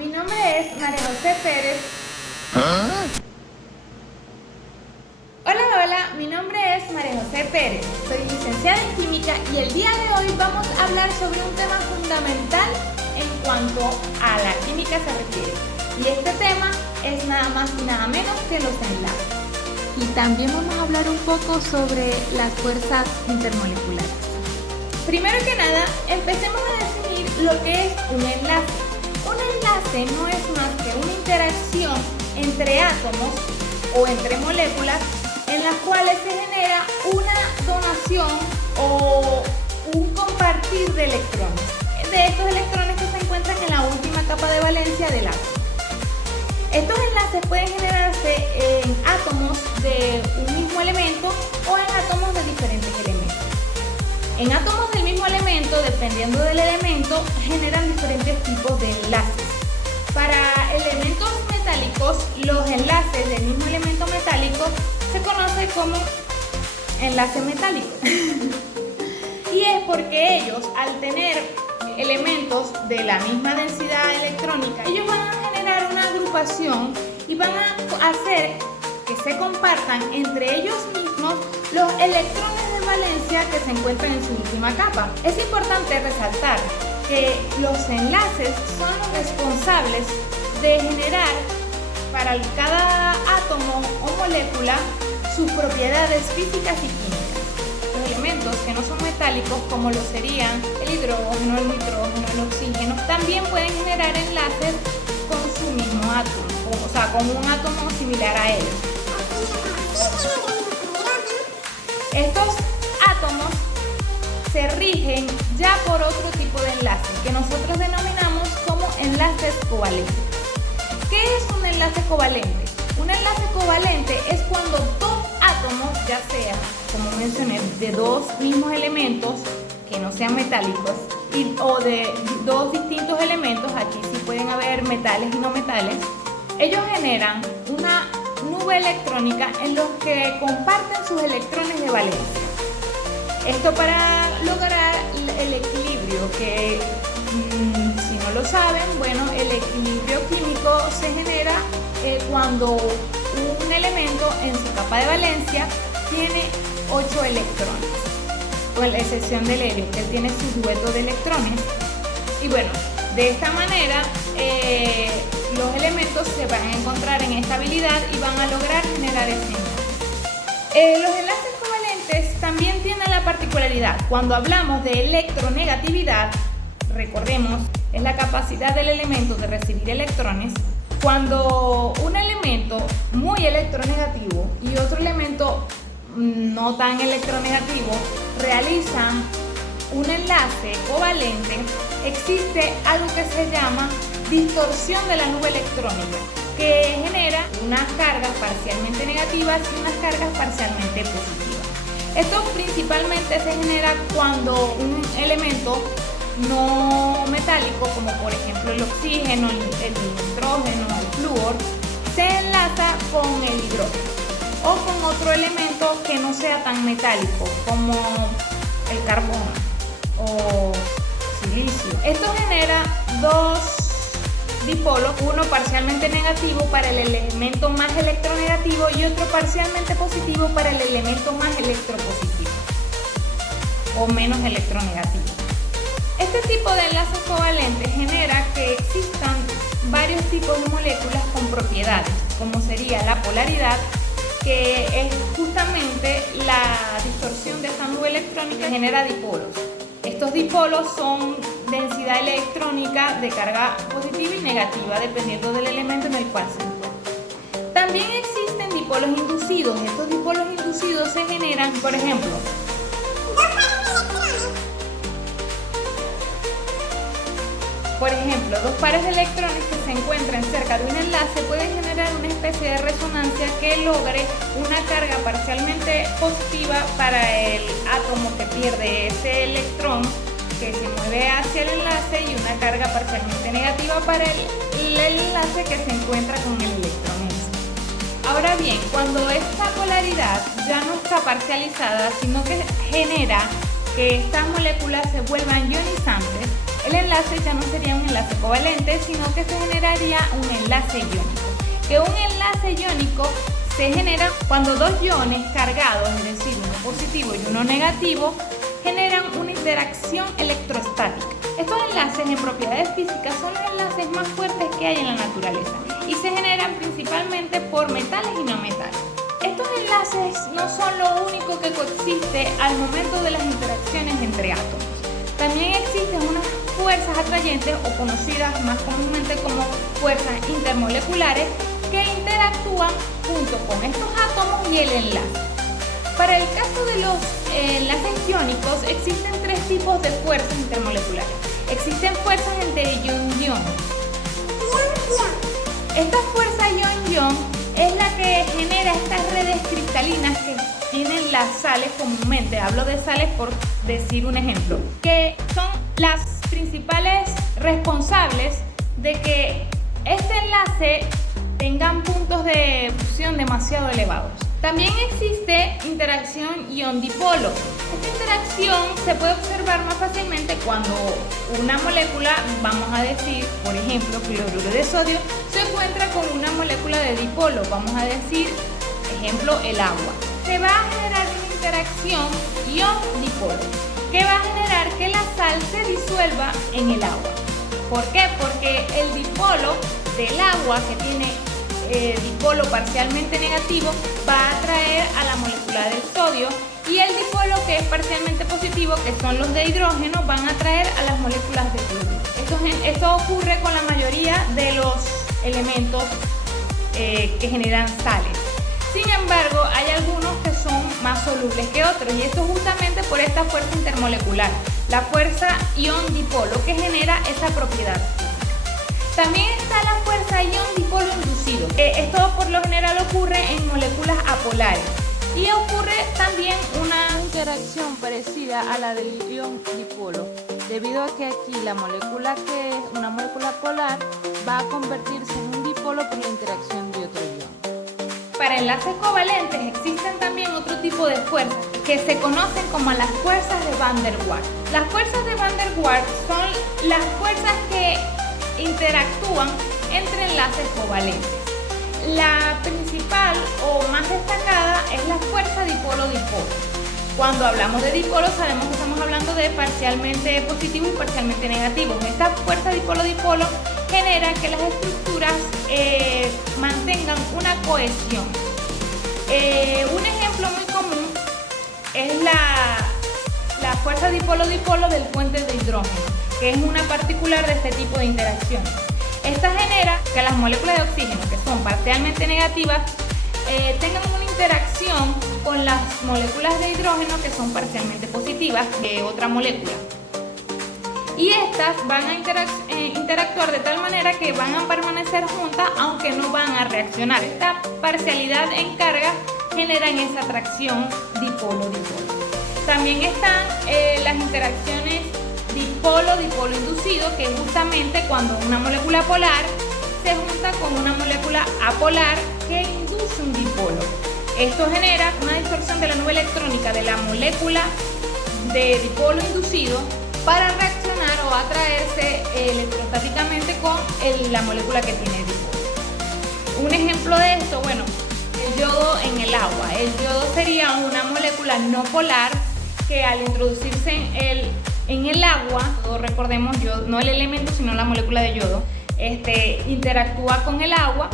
mi nombre es María José Pérez. Hola, mi nombre es María José Pérez. Soy licenciada en Química y el día de hoy vamos a hablar sobre un tema fundamental en cuanto a la química se refiere. Y este tema es nada más y nada menos que los enlaces. Y también vamos a hablar un poco sobre las fuerzas intermoleculares. Primero que nada, empecemos a definir lo que es un enlace. Un enlace no es más que una interacción entre átomos o entre moléculas en las cuales se genera una donación o un compartir de electrones. De estos electrones que se encuentran en la última capa de valencia del átomo. Estos enlaces pueden generarse en átomos de un mismo elemento o en átomos de diferentes elementos. En átomos del mismo elemento, dependiendo del elemento, generan diferentes tipos de enlaces. Para elementos metálicos, los enlaces del mismo elemento metálico se conoce como enlace metálico. Y es porque ellos, al tener elementos de la misma densidad electrónica, ellos van a generar una agrupación y van a hacer que se compartan entre ellos mismos los electrones de valencia que se encuentran en su última capa. Es importante resaltar que los enlaces son los responsables de generar para cada átomo o molécula sus propiedades físicas y químicas. Los elementos que no son metálicos, como lo serían el hidrógeno, el nitrógeno, el oxígeno, también pueden generar enlaces con su mismo átomo, o sea, con un átomo similar a él. Estos átomos se rigen ya por otro tipo de enlace que nosotros denominamos como enlaces covalentes. ¿Qué es un enlace covalente? Un enlace covalente es cuando dos átomos, ya sea, como mencioné, de dos mismos elementos que no sean metálicos o de dos distintos elementos, aquí sí pueden haber metales y no metales, ellos generan una nube electrónica en los que comparten sus electrones de valencia. Esto para lograr el equilibrio que, si no lo saben, bueno, el equilibrio químico se genera cuando un elemento en su capa de valencia tiene 8 electrones, con la excepción del helio, que tiene su dueto de electrones. Y bueno, de esta manera los elementos se van a encontrar en estabilidad y van a lograr generar ese enlace. Los enlaces covalentes también tienen la particularidad, cuando hablamos de electronegatividad, recordemos, es la capacidad del elemento de recibir electrones. Cuando un elemento muy electronegativo y otro elemento no tan electronegativo realizan un enlace covalente, existe algo que se llama distorsión de la nube electrónica, que genera unas cargas parcialmente negativas y unas cargas parcialmente positivas. Esto principalmente se genera cuando un elemento no metálico, como por ejemplo el oxígeno, el nitrógeno, el flúor, se enlaza con el hidrógeno o con otro elemento que no sea tan metálico, como el carbono o silicio. Esto genera dos dipolos, uno parcialmente negativo para el elemento más electronegativo y otro parcialmente positivo para el elemento más electropositivo o menos electronegativo. Este tipo de enlaces covalentes genera que existan varios tipos de moléculas con propiedades, como sería la polaridad, que es justamente la distorsión de esta nube electrónica que genera dipolos. Estos dipolos son densidad electrónica de carga positiva y negativa, dependiendo del elemento en el cual se encuentra. También existen dipolos inducidos. Estos dipolos inducidos se generan, por ejemplo, dos pares de electrones que se encuentran cerca de un enlace pueden generar una especie de resonancia que logre una carga parcialmente positiva para el átomo que pierde ese electrón que se mueve hacia el enlace y una carga parcialmente negativa para el enlace que se encuentra con el electrón. Ahora bien, cuando esta polaridad ya no está parcializada, sino que genera que estas moléculas se vuelvan ionizantes, El enlace ya no sería un enlace covalente, sino que se generaría un enlace iónico. Que un enlace iónico se genera cuando dos iones cargados, es decir, uno positivo y uno negativo, generan una interacción electrostática. Estos enlaces en propiedades físicas son los enlaces más fuertes que hay en la naturaleza y se generan principalmente por metales y no metales. Estos enlaces no son lo único que coexiste al momento de las interacciones entre átomos. También existen unas fuerzas atrayentes o conocidas más comúnmente como fuerzas intermoleculares que interactúan junto con estos átomos y el enlace. Para el caso de los enlaces iónicos existen tres tipos de fuerzas intermoleculares. Existen fuerzas entre ion-ion. Esta fuerza ion-ion es la que genera estas redes cristalinas que tienen las sales comúnmente. Hablo de sales por decir un ejemplo, que son las principales responsables de que este enlace tengan puntos de fusión demasiado elevados. También existe interacción ion-dipolo. Esta interacción se puede observar más fácilmente cuando una molécula, vamos a decir, por ejemplo, cloruro de sodio, se encuentra con una molécula de dipolo, vamos a decir, ejemplo, el agua. Se va a generar una interacción ion-dipolo, que va a generar que la sal se disuelva en el agua. ¿Por qué? Porque el dipolo del agua, que tiene dipolo parcialmente negativo, va a atraer a la molécula del sodio, y el dipolo que es parcialmente positivo, que son los de hidrógeno, van a atraer a las moléculas de cloruro. Esto ocurre con la mayoría de los elementos que generan sales. Sin embargo, hay algunos que son más solubles que otros, y esto justamente por esta fuerza intermolecular, la fuerza ion-dipolo, que genera esa propiedad. También está la fuerza ion-dipolo inducido. Esto por lo general ocurre en moléculas apolares y ocurre también una interacción parecida a la del ion-dipolo, debido a que aquí la molécula, que es una molécula polar, va a convertirse en un dipolo por la interacción de otro ion. Para enlaces covalentes existen también otro tipo de fuerzas que se conocen como las fuerzas de Van der Waals. Las fuerzas de Van der Waals son las fuerzas que interactúan entre enlaces covalentes. La principal o más destacada es la fuerza dipolo-dipolo. Cuando hablamos de dipolo sabemos que estamos hablando de parcialmente positivo y parcialmente negativo. Esta fuerza dipolo-dipolo genera que las estructuras mantengan una cohesión. Un ejemplo muy común es la fuerza dipolo-dipolo del puente de hidrógeno, que es una particular de este tipo de interacción. Esta genera que las moléculas de oxígeno, que son parcialmente negativas, tengan una interacción con las moléculas de hidrógeno, que son parcialmente positivas, de otra molécula. Y estas van a interactuar de tal manera que van a permanecer juntas, aunque no van a reaccionar. Esta parcialidad en carga genera esa atracción dipolo-dipolo. También están las interacciones dipolo-dipolo inducido, que es justamente cuando una molécula polar se junta con una molécula apolar que induce un dipolo. Esto genera una distorsión de la nube electrónica de la molécula de dipolo inducido para reaccionar o atraerse electrostáticamente con la molécula que tiene dipolo. Un ejemplo de esto, bueno, el yodo en el agua. El yodo sería una molécula no polar que al introducirse en el agua, recordemos, no el elemento sino la molécula de yodo, interactúa con el agua,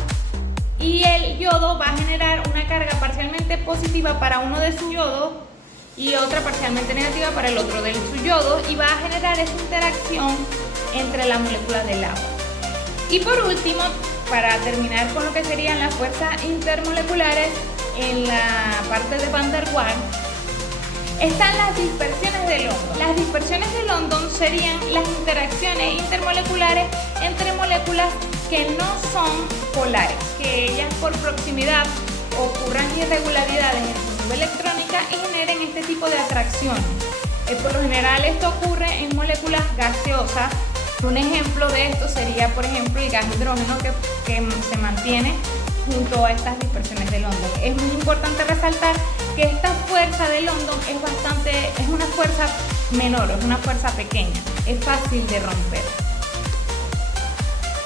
y el yodo va a generar una carga parcialmente positiva para uno de su yodo y otra parcialmente negativa para el otro de su yodo, y va a generar esa interacción entre las moléculas del agua. Y por último, para terminar con lo que serían las fuerzas intermoleculares en la parte de Van der Waals, están las dispersiones de London. Las dispersiones de London serían las interacciones intermoleculares entre moléculas que no son polares, que ellas por proximidad ocurran irregularidades en su nube electrónica y generen este tipo de atracciones. Por lo general esto ocurre en moléculas gaseosas. Un ejemplo de esto sería, por ejemplo, el gas hidrógeno que se mantiene junto a estas dispersiones de London. Es muy importante resaltar que esta fuerza de London es una fuerza menor, es una fuerza pequeña, es fácil de romper.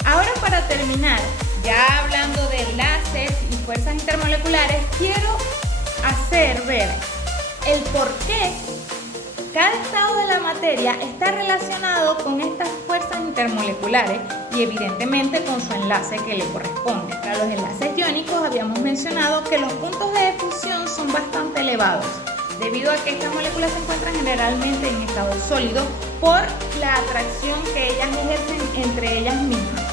Ahora, para terminar, ya hablando de enlaces y fuerzas intermoleculares, quiero hacer ver el por qué cada estado de la materia está relacionado con estas fuerzas intermoleculares y evidentemente con su enlace que le corresponde. Para los enlaces iónicos habíamos mencionado que los puntos de fusión son bastante elevados, debido a que estas moléculas se encuentran generalmente en estado sólido por la atracción que ellas ejercen entre ellas mismas.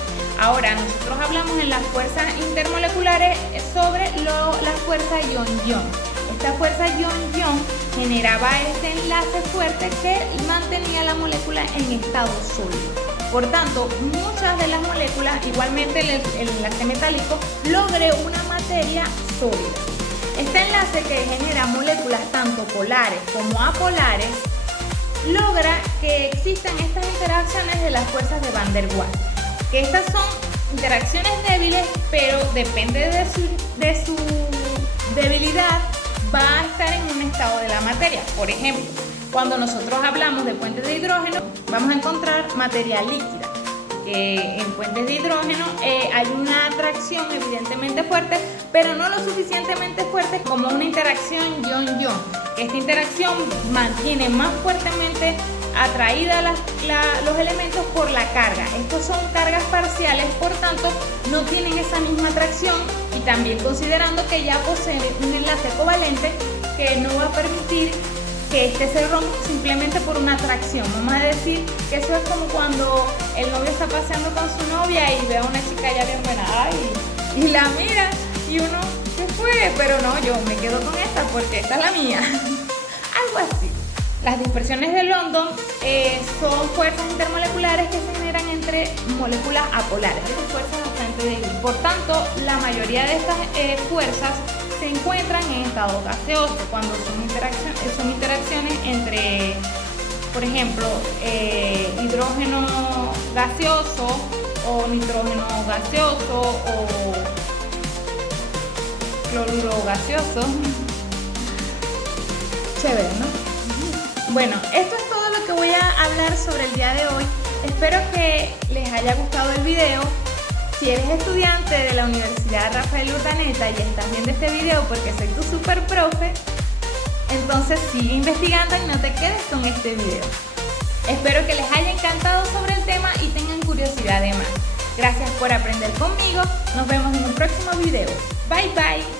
Ahora, nosotros hablamos en las fuerzas intermoleculares sobre la fuerza ion-ion. Esta fuerza ion-ion generaba este enlace fuerte que mantenía la molécula en estado sólido. Por tanto, muchas de las moléculas, igualmente el enlace metálico, logre una materia sólida. Este enlace, que genera moléculas tanto polares como apolares, logra que existan estas interacciones de las fuerzas de Van der Waals, que estas son interacciones débiles, pero depende de su debilidad, va a estar en un estado de la materia. Por ejemplo, cuando nosotros hablamos de puentes de hidrógeno, vamos a encontrar materia líquida. En puentes de hidrógeno hay una atracción evidentemente fuerte, pero no lo suficientemente fuerte como una interacción ion-ion. Esta interacción mantiene más fuertemente atraída los elementos por la carga. Estos son cargas parciales, por tanto no tienen esa misma atracción, y también considerando que ya poseen un enlace covalente que no va a permitir que este se rompa simplemente por una atracción. Vamos a decir que eso es como cuando el novio está paseando con su novia y ve a una chica ya bien buena, y la mira y uno, ¿qué fue? Pero no, yo me quedo con esta porque esta es la mía. Algo así. Las dispersiones de London son fuerzas intermoleculares que se generan entre moléculas apolares. Son fuerzas bastante débiles. Por tanto, la mayoría de estas fuerzas se encuentran en estado gaseoso, cuando son interacciones entre, por ejemplo, hidrógeno gaseoso o nitrógeno gaseoso o cloruro gaseoso. Chévere, ¿no? Bueno, esto es todo lo que voy a hablar sobre el día de hoy. Espero que les haya gustado el video. Si eres estudiante de la Universidad Rafael Urdaneta y estás viendo este video porque soy tu super profe, entonces sigue investigando y no te quedes con este video. Espero que les haya encantado sobre el tema y tengan curiosidad de más. Gracias por aprender conmigo. Nos vemos en un próximo video. Bye bye.